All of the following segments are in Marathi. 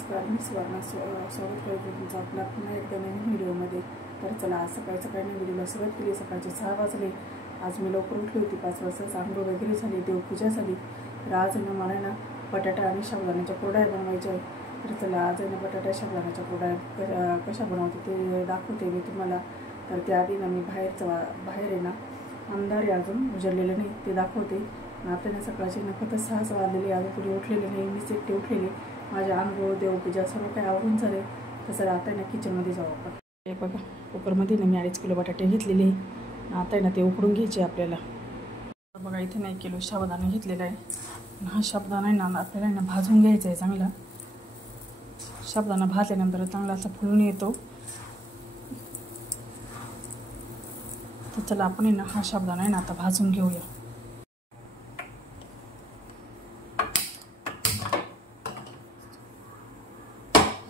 नमस्कार, मी सुवर्णा स्वागत करते तुमचं आपल्या पुन्हा एकदा नवीन व्हिडिओमध्ये। तर चला, आज सकाळी व्हिडिओला सुरुवात केली। सकाळचे 6 वाजले। आज मी लवकर उठली होती, 5 वाजता आंघोळ वगैरे झाली, देवपूजा झाली। तर आज मला ना बटाटा आणि साबुदाण्याच्या कुरड्या बनवायच्या आहे। तर चला, आज बटाटा साबुदाण्याच्या कुरड्या कशा बनवते ते दाखवते मी तुम्हाला। तर त्याआधी ना मी बाहेर आहे ना अंधार आहे, अजून उजळलेलं नाही, ते दाखवते। आपल्याला सकाळचे फक्त 6 वाजलेले, अजून कुठे उठलेले नाही, मीच एकटे उठलेले। माझ्या आंघोळ देवपूजा सर्व काही आवरून झाले। तसं आता ना किचनमध्ये जाऊ आपण। हे बघा, कुकरमध्ये ना मी 2.5 किलो बटाटे घेतलेले, आता ना ते उकडून घ्यायचे आपल्याला। बघा, इथे नाही किलो साबुदाणा घेतलेला आहे। हा साबुदाणा आहे ना आपल्याला ना भाजून घ्यायचा आहे चांगला। साबुदाणा भाजल्यानंतर चांगला असा फुलून येतो। तर चला, आपण आहे ना हा साबुदाणा आहे ना आता भाजून घेऊया।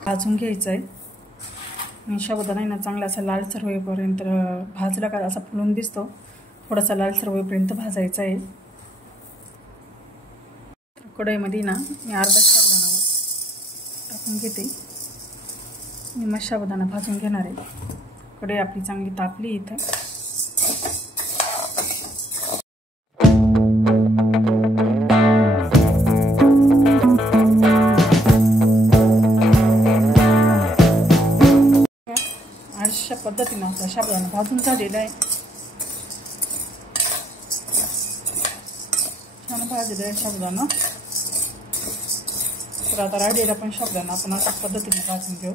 भाजून घ्यायचं आहे आणि साबुदाणा आहे ना चांगला असा लालसर होईपर्यंत भाजला का असा फुलून दिसतो, थोडासा लालसर होईपर्यंत भाजायचा आहे। कढईमध्ये ना मी अर्धा साबुदाणा टाकून घेते। मी मग साबुदाणा भाजून घेणार आहे। कढई आपली चांगली तापली इथं। अशा पद्धतीनं आपला साबुदाणा भाजून झालेला आहे, छान भाजलेला आहे साबुदाणा। तर आता राहिलेला पण साबुदाणा आपण अशा पद्धतीने भाजून घेऊ।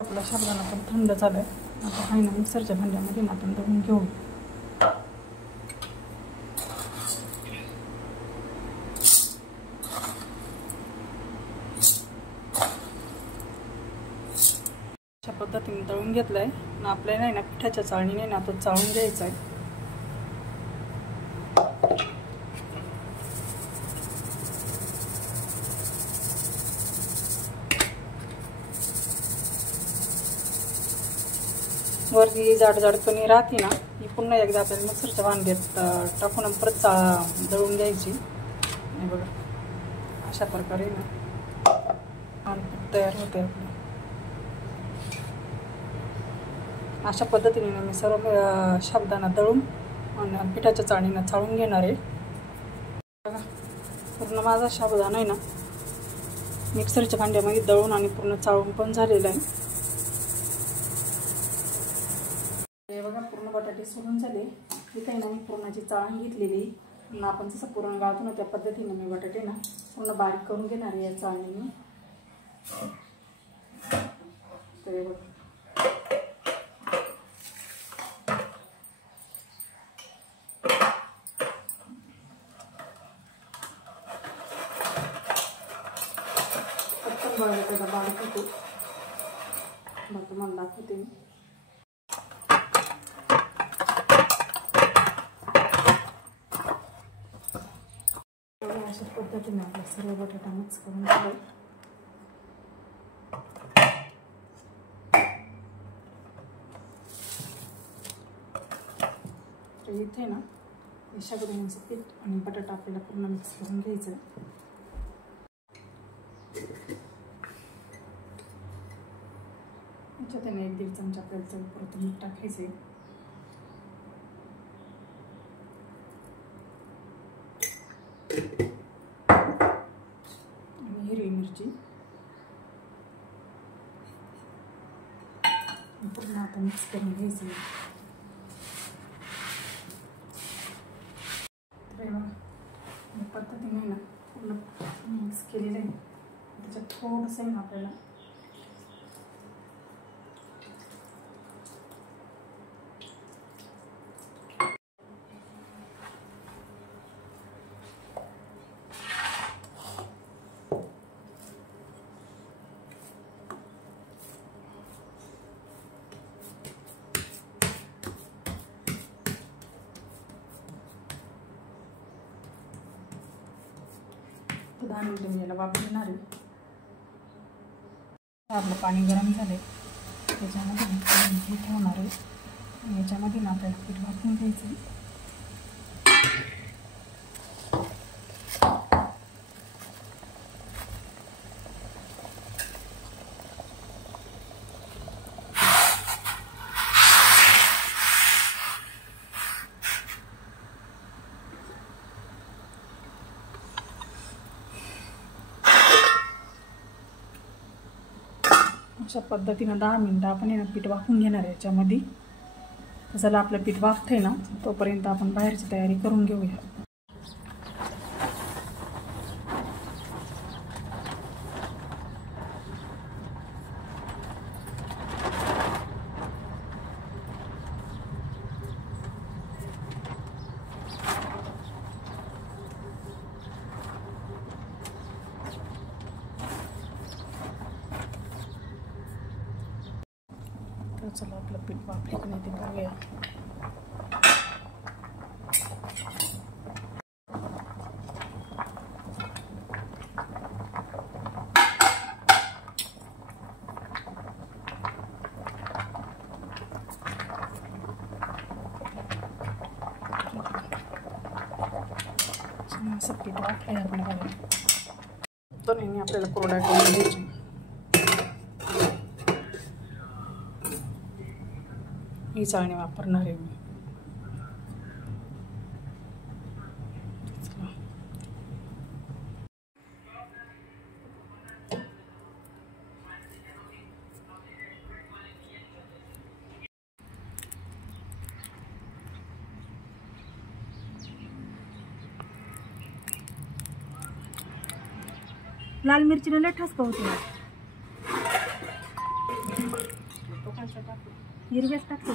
आपला साबुदाणा पण थंड झाला आहे, आता काही ना मिक्सरच्या भांड्यामध्ये आपण दळून घेऊ। अशा पद्धतीने दळून घेतलं आहे आणि आपल्याला ना पिठाच्या चाळणीने ना तो चाळून घ्यायचा आहे। वरती जाड कणी राहते ना, ही पुन्हा एकदा आपल्याला मिक्सरच्या भांड्यात टाकून परत दळून घ्यायची। आणि बघा, अशा प्रकारे ना तयार होते आपलं। अशा पद्धतीने मी सर्व साबुदाणा दळून आणि पिठाच्या चाळणीनं चाळून घेणार आहे। बघा, पूर्ण माझा साबुदाणा आहे ना मिक्सरच्या भांड्यामध्ये दळून आणि पूर्ण चाळून पण झालेला आहे। हे बघा, पूर्ण बटाटे सोलून झाले। इथे ना मी पुरणाची चाळण घेतलेली आणि आपण जसं पुरण गाळतो ना त्या पद्धतीने मी बटाटे ना पूर्ण बारीक करून घेणार आहे या चाळणीने। तर बघा, त्याचा बारीक होतो, मग तुम्हाला दाखवते मी। अशा पद्धतीने आपला सर्व बटाटा मिक्स करून घेऊ। तर इथे ना साबुदाण्याचं पीठ आणि बटाटा आपल्याला पूर्ण मिक्स करून घ्यायचं आहे। त्याच्यात 1-1.5 चमचा आपल्याला परत मीठ टाकायचं आहे। आणि हिरवी मिरची पूर्ण आता मिक्स करून घ्यायचं आहे। तर या पद्धतीने ना पूर्ण मिक्स केलेलं आहे। त्याच्यात थोडंसं आहे ना आपल्याला तो 10 मिनिटं मी याला वाफ देणार आहे। आपलं पाणी गरम झाले, त्याच्यामध्ये हे ठेवणार आहे आणि याच्यामध्ये ना आपल्याला पीठ वाटून घ्यायचं। अशा पद्धतीनं 10 मिनटं आपण आहे ना पीठ वाफून घेणार याच्यामध्ये. तर चला आपलं पीठ वाफतंय ना तोपर्यंत आपण बाहेरची तयारी करून घेऊया. तर चला आपलं पीठ वाफले की नाही ते बघूया. असं पीठ वाफलंय आपण बघा. तर नेहमी आपल्याला कोरडा करून घ्यायची. ही चाळणी वापरणार आहे मी. लाल मिरचीने लय ठसका होते. हिरव्याच टाकतो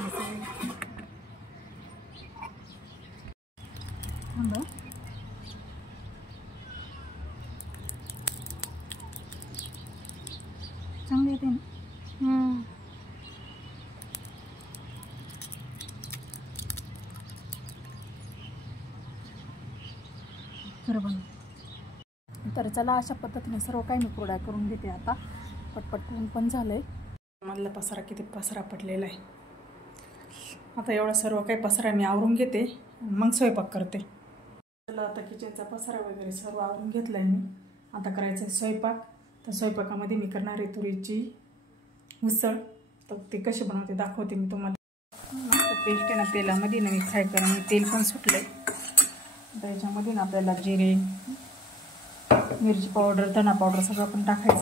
चांगले येते ना. खरं बनव. तर चला अशा पद्धतीने सर्व काही मी कोरडा करून घेते. आता पटपट ऊन पण झालंय. मधला पसारा किती पसारा पडलेला आहे. आता एवढा सर्व काही पसारा मी आवरून घेते मग स्वयंपाक करते. चला आता किचनचा पसारा वगैरे सर्व आवरून घेतलाय मी. आता करायचं आहे स्वयंपाक. तर स्वयंपाकामध्ये मी करणार आहे तुरीची उसळ. तर ते कशी बनवते दाखवते मी तुम्हाला. पेस्ट आहे ना तेलामध्ये ना मी फ्राय करून तेल पण सुटलंय. तर याच्यामध्ये ना आपल्याला जिरे, मिरची पावडर, धना पावडर सगळं पण टाकायचं.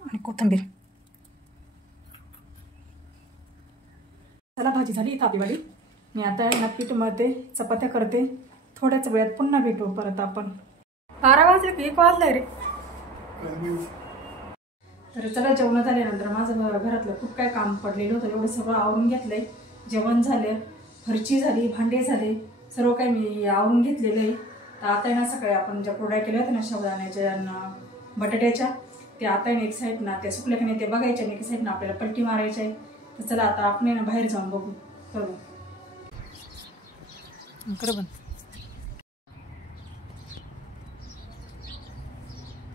आणि कोथिंबीर. चला भाजी झाली इथं आपली. मी आता ना पीठमध्ये चपात्या करते. थोड्याच वेळात पुन्हा भेटू परत आपण. 12 वाजले की 1 वाजलाय रे. तर चला जेवण झाल्यानंतर माझं घरातलं खूप काय काम पडलेलं होतं. एवढं सगळं आवरून घेतलंय. जेवण झालं, फरची झाली, भांडे झाले, सर्व काही मी आवरून घेतलेलं आहे. तर आता ना सकाळी आपण ज्या कुरड्या केल्या होत्या ना शेंगदाण्याच्या आणि बटाट्याच्या, ते आता एक साईड ना त्या सुकल्या की नाही ते बघायच्या आणि एक साईड ना आपल्याला पलटी मारायची आहे. तर चला आता आपण ना बाहेर जाऊन बघू करू. बरोबर.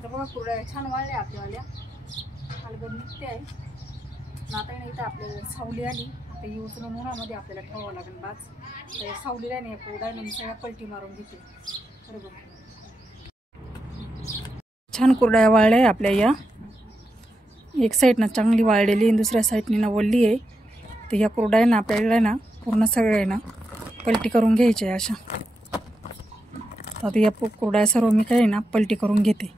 तर बघा कुरड्या छान वाळल्या आपल्यावाल्या. हलगड निघते आहे. आता ना इथं आपल्याला सावली आली. आता ही उचलून उन्हामध्ये आपल्याला ठेवावं लागेल बाज. तर सावलीला नाही कुरड्या मी सगळ्या पलटी मारून घेते. बरोबर. छान कुरड्या वाळल्या आपल्या या. एक साईडनं चांगली वाळलेली आणि दुसऱ्या साईडने ना ओलली आहे. तर ह्या कुरड्या ना आपल्याला ना पूर्ण सगळ्या ना पलटी करून घ्यायच्या आहे अशा. तर आता या कुरड्या सर्व मी काय ना पलटी करून घेते.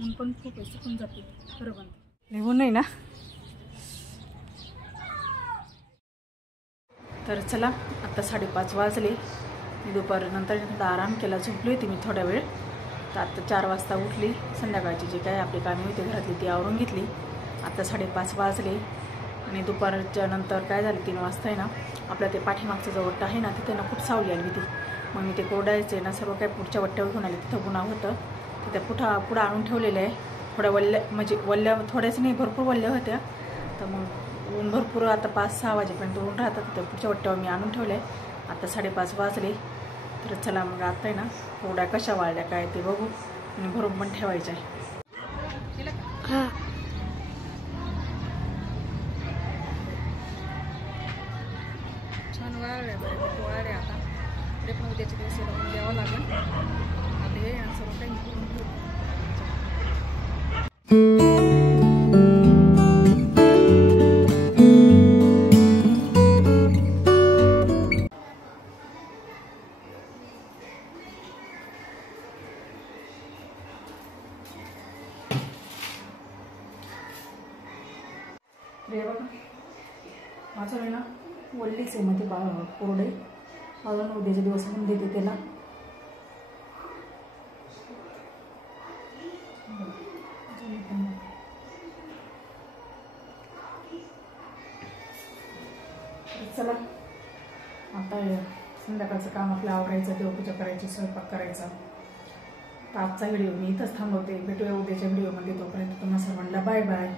ऊन पण खूप आहे, सुकून जाते. बरोबर लिहून नाही ना. तर चला आता 5:30 वाजले. मी दुपारनंतर थोडा आराम केला, झोपली होती मी थोडा वेळ. तर आता 4 वाजता उठली. संध्याकाळची जी काय आपली कामे होती घरातली ती आवरून घेतली. आता 5:30 वाजले. आणि दुपारच्या नंतर काय झालं 3 वाजता आहे ना आपल्या ते पाठीमागचं जो वट्टा आहे ना तिथे ना खूप सावली आली होती. मग मी ते कोरडायचे ना सर्व काय पुढच्या वट्ट्यावर घेऊन आले. तिथं गुन्हा होतं तिथे पुढं आणून ठेवलेलं आहे. थोड्या वल्ल्या म्हणजे वल्ल्या थोड्याच नाही भरपूर वल्ल्या होत्या. तर मग ऊन भरपूर आता 5-6 वाजेपर्यंत ऊन राहतात. तिथे पुढच्या वट्ट्यावर मी आणून ठेवलं आहे. आता 5:30 वाजले. तर चला मग आता आहे ना कोरड्या कशा वाळल्या काय ते बघू आणि भरून पण ठेवायच्या आहे. छान वाळल्या बऱ्यापैकी वाळल्या. आता ते पण उद्याचे दिवस लावून द्यावं लागेल. आता हे सर्व काही करून ठेवू. रे बघा माझं आहे ना वल्लीच आहे मध्ये कोरडे अजून उद्याचे दिवस पण देते त्याला. चला आता संध्याकाळचं काम आपलं आवरायचं, देवपूजा करायची, स्वयंपाक करायचा. तर आजचा व्हिडिओ मी इथंच थांबवते. भेटूया उद्याच्या व्हिडिओमध्ये. तोपर्यंत तुम्हाला सर्वांना बाय बाय.